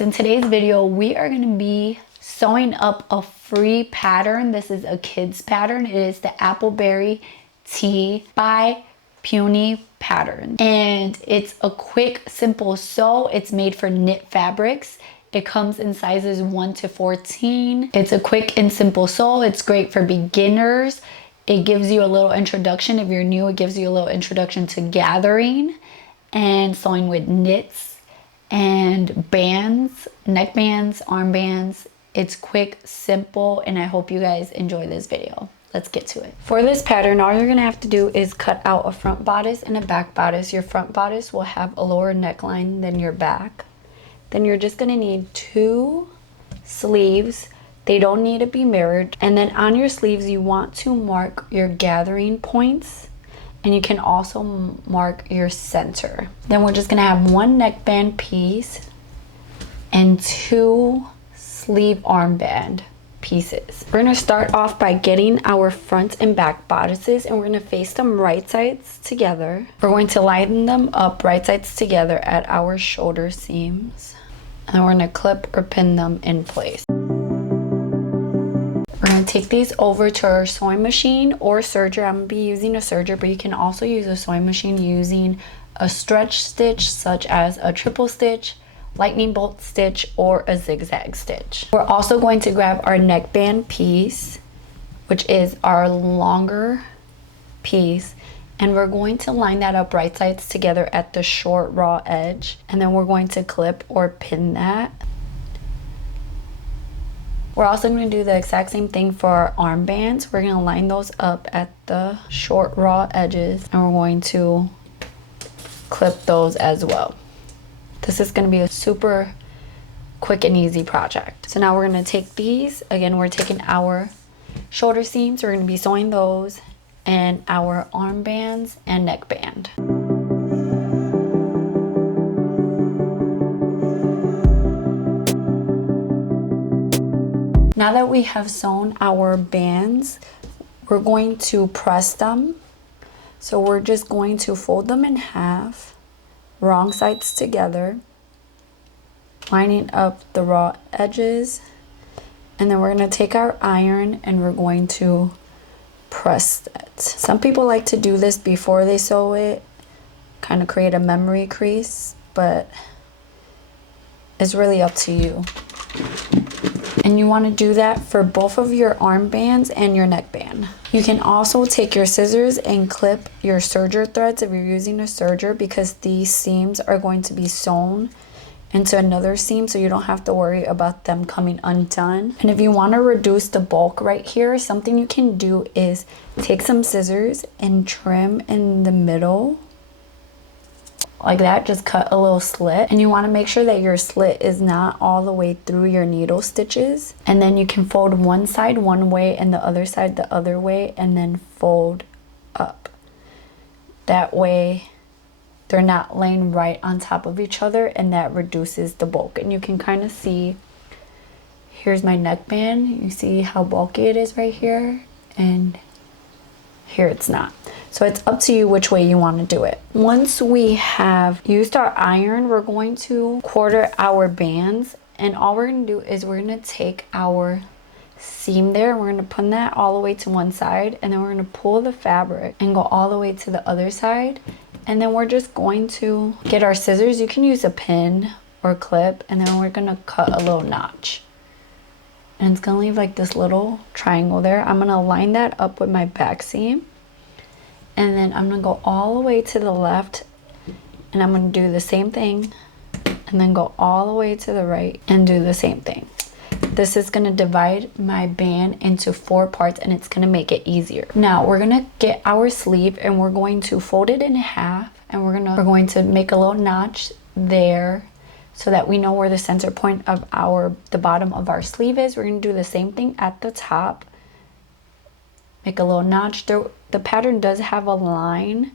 In today's video, we are going to be sewing up a free pattern. This is a kid's pattern. It is the Appleberry Tea by Peony pattern. And it's a quick, simple sew. It's made for knit fabrics. It comes in sizes 1 to 14. It's a quick and simple sew. It's great for beginners. It gives you a little introduction. If you're new, it gives you a little introduction to gathering and sewing with knits and bands, neck bands, arm bands. It's quick, simple, and I hope you guys enjoy this video. Let's get to it. For this pattern, all you're gonna have to do is cut out a front bodice and a back bodice. Your front bodice will have a lower neckline than your back. Then you're just gonna need 2 sleeves. They don't need to be mirrored. And then on your sleeves, you want to mark your gathering points. And you can also mark your center. Then we're just gonna have 1 neckband piece and 2 sleeve armband pieces. We're gonna start off by getting our front and back bodices, and we're gonna face them right sides together. We're going to line them up right sides together at our shoulder seams. And we're gonna clip or pin them in place. We're going to take these over to our sewing machine or serger. I'm going to be using a serger, but you can also use a sewing machine using a stretch stitch such as a triple stitch, lightning bolt stitch, or a zigzag stitch. We're also going to grab our neckband piece, which is our longer piece, and we're going to line that up right sides together at the short raw edge, and then we're going to clip or pin that. We're also going to do the exact same thing for our armbands. We're going to line those up at the short raw edges, and we're going to clip those as well. This is going to be a super quick and easy project. So now we're going to take these. Again, we're taking our shoulder seams. We're going to be sewing those and our armbands and neckband. Now that we have sewn our bands, we're going to press them. So we're just going to fold them in half, wrong sides together, lining up the raw edges, and then we're going to take our iron and we're going to press it. Some people like to do this before they sew it, kind of create a memory crease, but it's really up to you. And you want to do that for both of your armbands and your neckband. You can also take your scissors and clip your serger threads if you're using a serger, because these seams are going to be sewn into another seam, so you don't have to worry about them coming undone. And if you want to reduce the bulk right here, something you can do is take some scissors and trim in the middle like that. Just cut a little slit, and you want to make sure that your slit is not all the way through your needle stitches. And then you can fold one side one way and the other side the other way, and then fold up. That way they're not laying right on top of each other, and that reduces the bulk. And you can kind of see, here's my neckband. You see how bulky it is right here, and here it's not. So it's up to you which way you want to do it. Once we have used our iron, we're going to quarter our bands, and all we're going to do is we're going to take our seam there and we're going to put that all the way to one side, and then we're going to pull the fabric and go all the way to the other side. And then we're just going to get our scissors. You can use a pin or clip, and then we're going to cut a little notch. And it's going to leave like this little triangle there. I'm going to line that up with my back seam. And then I'm going to go all the way to the left, and I'm going to do the same thing, and then go all the way to the right and do the same thing. This is going to divide my band into 4 parts, and it's going to make it easier. Now we're going to get our sleeve, and we're going to fold it in half, and we're going to make a little notch there so that we know where the center point of the bottom of our sleeve is. We're going to do the same thing at the top. Make a little notch. The pattern does have a line,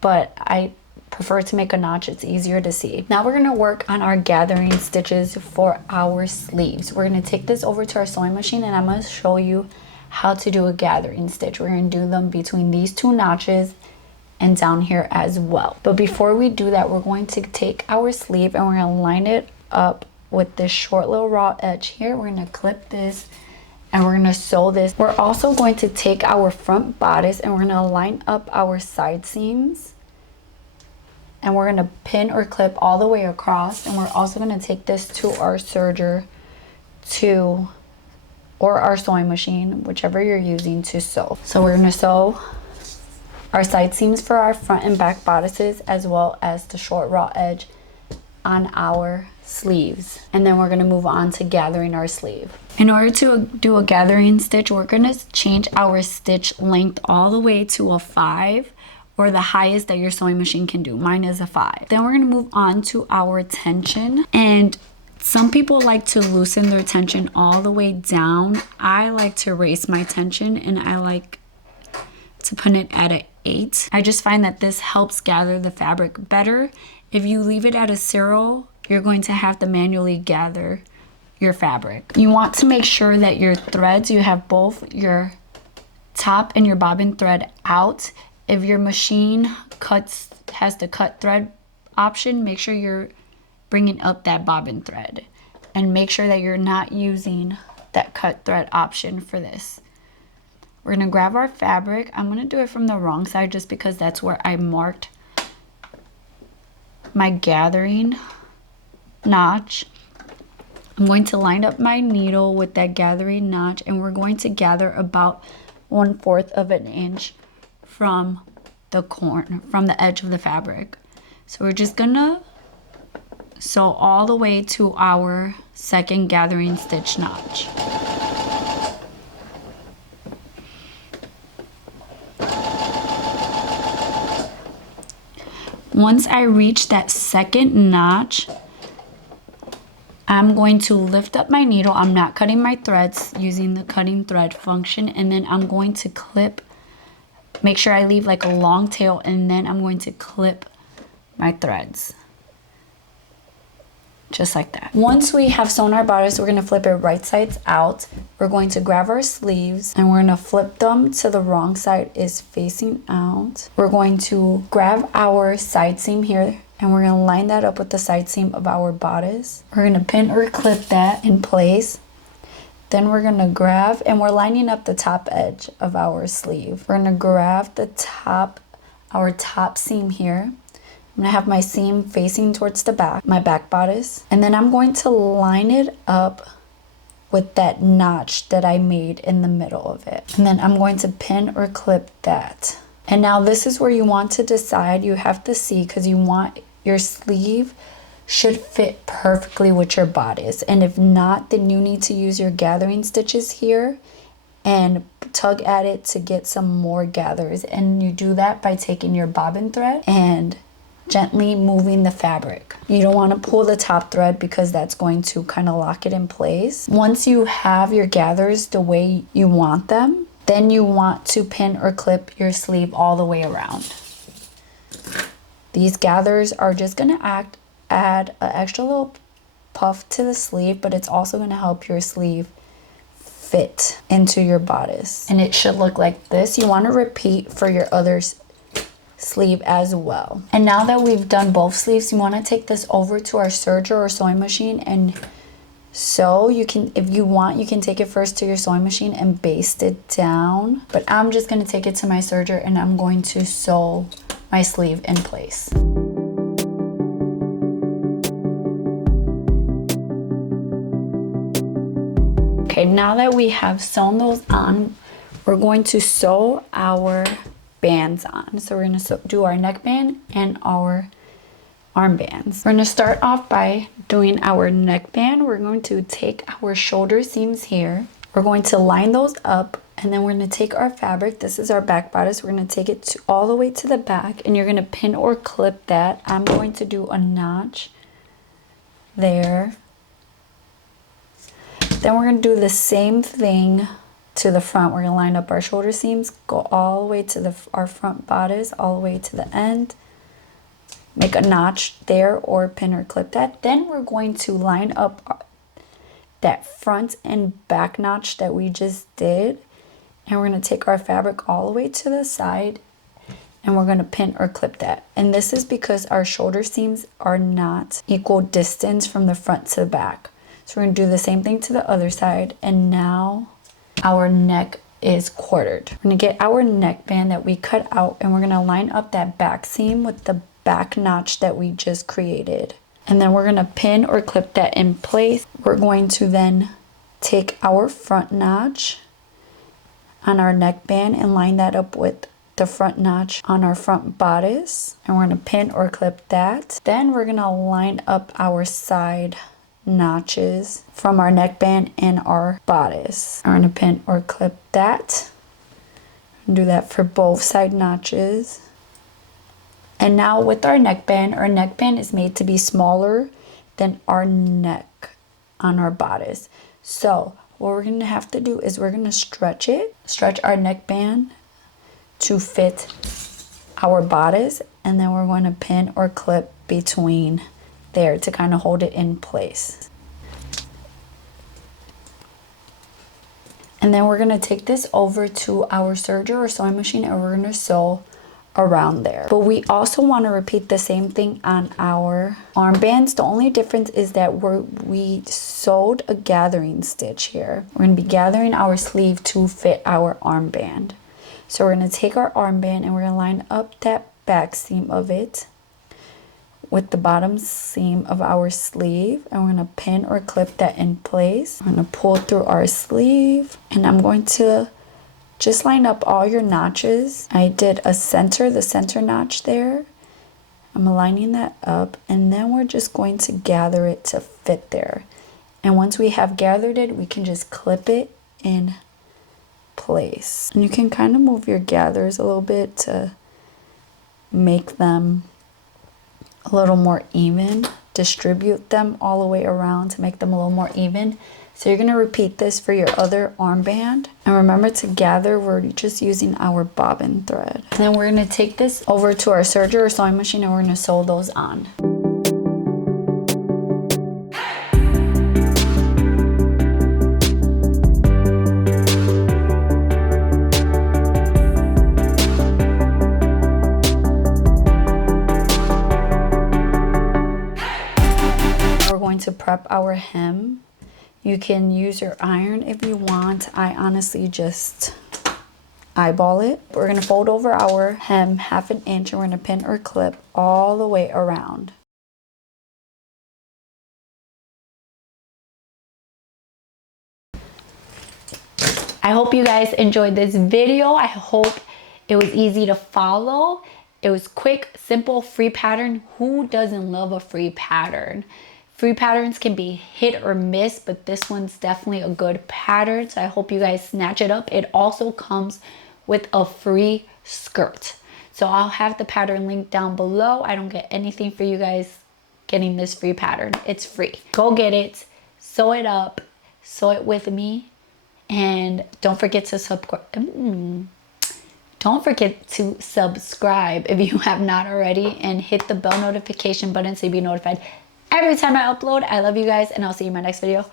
but I prefer to make a notch. It's easier to see. Now we're going to work on our gathering stitches for our sleeves. We're going to take this over to our sewing machine, and I'm going to show you how to do a gathering stitch. We're going to do them between these 2 notches and down here as well. But before we do that, we're going to take our sleeve and we're going to line it up with this short little raw edge here. We're gonna clip this and we're gonna sew this. We're also going to take our front bodice and we're gonna line up our side seams. And we're gonna pin or clip all the way across. And we're also gonna take this to our serger or our sewing machine, whichever you're using to sew. So we're gonna sew our side seams for our front and back bodices, as well as the short raw edge on our sleeves. And then we're gonna move on to gathering our sleeve. In order to do a gathering stitch, we're gonna change our stitch length all the way to a 5, or the highest that your sewing machine can do. Mine is a 5. Then we're gonna move on to our tension. And some people like to loosen their tension all the way down. I like to raise my tension, and I like to put it at an 8. I just find that this helps gather the fabric better. If you leave it at a 0, you're going to have to manually gather your fabric. You want to make sure that your threads, you have both your top and your bobbin thread out. If your machine has the cut thread option, make sure you're bringing up that bobbin thread, and make sure that you're not using that cut thread option for this. We're gonna grab our fabric. I'm gonna do it from the wrong side just because that's where I marked my gathering notch. I'm going to line up my needle with that gathering notch, and we're going to gather about 1/4 of an inch from the edge of the fabric. So we're just gonna sew all the way to our second gathering stitch notch. Once I reach that second notch, I'm going to lift up my needle. I'm not cutting my threads using the cutting thread function, and then I'm going to clip, make sure I leave like a long tail, and then I'm going to clip my threads. Just like that. Once we have sewn our bodice, we're gonna flip it right sides out. We're going to grab our sleeves and we're gonna flip them to the wrong side is facing out. We're going to grab our side seam here and we're gonna line that up with the side seam of our bodice. We're gonna pin or clip that in place. Then we're gonna grab, and we're lining up the top edge of our sleeve. We're gonna grab our top seam here. I'm gonna have my seam facing towards the back, my back bodice. And then I'm going to line it up with that notch that I made in the middle of it. And then I'm going to pin or clip that. And now this is where you want to decide, you have to see, because you want your sleeve should fit perfectly with your bodice. And if not, then you need to use your gathering stitches here and tug at it to get some more gathers. And you do that by taking your bobbin thread and gently moving the fabric. You don't want to pull the top thread because that's going to kind of lock it in place. Once you have your gathers the way you want them, then you want to pin or clip your sleeve all the way around. These gathers are just going to add an extra little puff to the sleeve, but it's also going to help your sleeve fit into your bodice. And it should look like this. You want to repeat for your other sleeve as well. And now that we've done both sleeves, you want to take this over to our serger or sewing machine and sew. You can, if you want, you can take it first to your sewing machine and baste it down, but I'm just going to take it to my serger and I'm going to sew my sleeve in place. Okay, now that we have sewn those on, we're going to sew our bands on. So we're going to do our neckband and our armbands. We're going to start off by doing our neckband. We're going to take our shoulder seams here. We're going to line those up, and then we're going to take our fabric. This is our back bodice. We're going to take it all the way to the back, and you're going to pin or clip that. I'm going to do a notch there. Then we're going to do the same thing to the front. We're going to line up our shoulder seams, go all the way to our front bodice, all the way to the end. Make a notch there or pin or clip that. Then we're going to line up that front and back notch that we just did. And we're going to take our fabric all the way to the side. and we're going to pin or clip that. And this is because our shoulder seams are not equal distance from the front to the back. So we're going to do the same thing to the other side, and now our neck is quartered. We're going to get our neckband that we cut out, and we're going to line up that back seam with the back notch that we just created. And then we're going to pin or clip that in place. We're going to then take our front notch on our neckband and line that up with the front notch on our front bodice, and we're going to pin or clip that. Then we're going to line up our side notches from our neckband and our bodice. I'm going to pin or clip that. Do that for both side notches. And now with our neckband is made to be smaller than our neck on our bodice. So what we're going to have to do is we're going to stretch our neckband to fit our bodice, and then we're going to pin or clip between there to kind of hold it in place. And then we're going to take this over to our serger or sewing machine, and we're going to sew around there. But we also want to repeat the same thing on our armbands. The only difference is that we sewed a gathering stitch here. We're going to be gathering our sleeve to fit our armband. So we're going to take our armband and we're going to line up that back seam of it with the bottom seam of our sleeve, and we're going to pin or clip that in place. I'm going to pull through our sleeve, and I'm going to just line up all your notches. I did the center notch there. I'm lining that up, and then we're just going to gather it to fit there. And once we have gathered it, we can just clip it in place. And you can kind of move your gathers a little bit to make them a little more even. Distribute them all the way around to make them a little more even. So you're going to repeat this for your other armband. And remember to gather, we're just using our bobbin thread. And then we're going to take this over to our serger or sewing machine, and we're going to sew those on. We're going to prep our hem. You can use your iron if you want. I honestly just eyeball it. We're going to fold over our hem 1/2 inch, and we're going to pin or clip all the way around. I hope you guys enjoyed this video. I hope it was easy to follow. It was quick, simple, free pattern. Who doesn't love a free pattern? Free patterns can be hit or miss, but this one's definitely a good pattern. So I hope you guys snatch it up. It also comes with a free skirt. So I'll have the pattern link down below. I don't get anything for you guys getting this free pattern. It's free. Go get it, sew it up, sew it with me, and don't forget to subscribe. Don't forget to subscribe if you have not already, and hit the bell notification button so you be notified every time I upload. I love you guys, and I'll see you in my next video.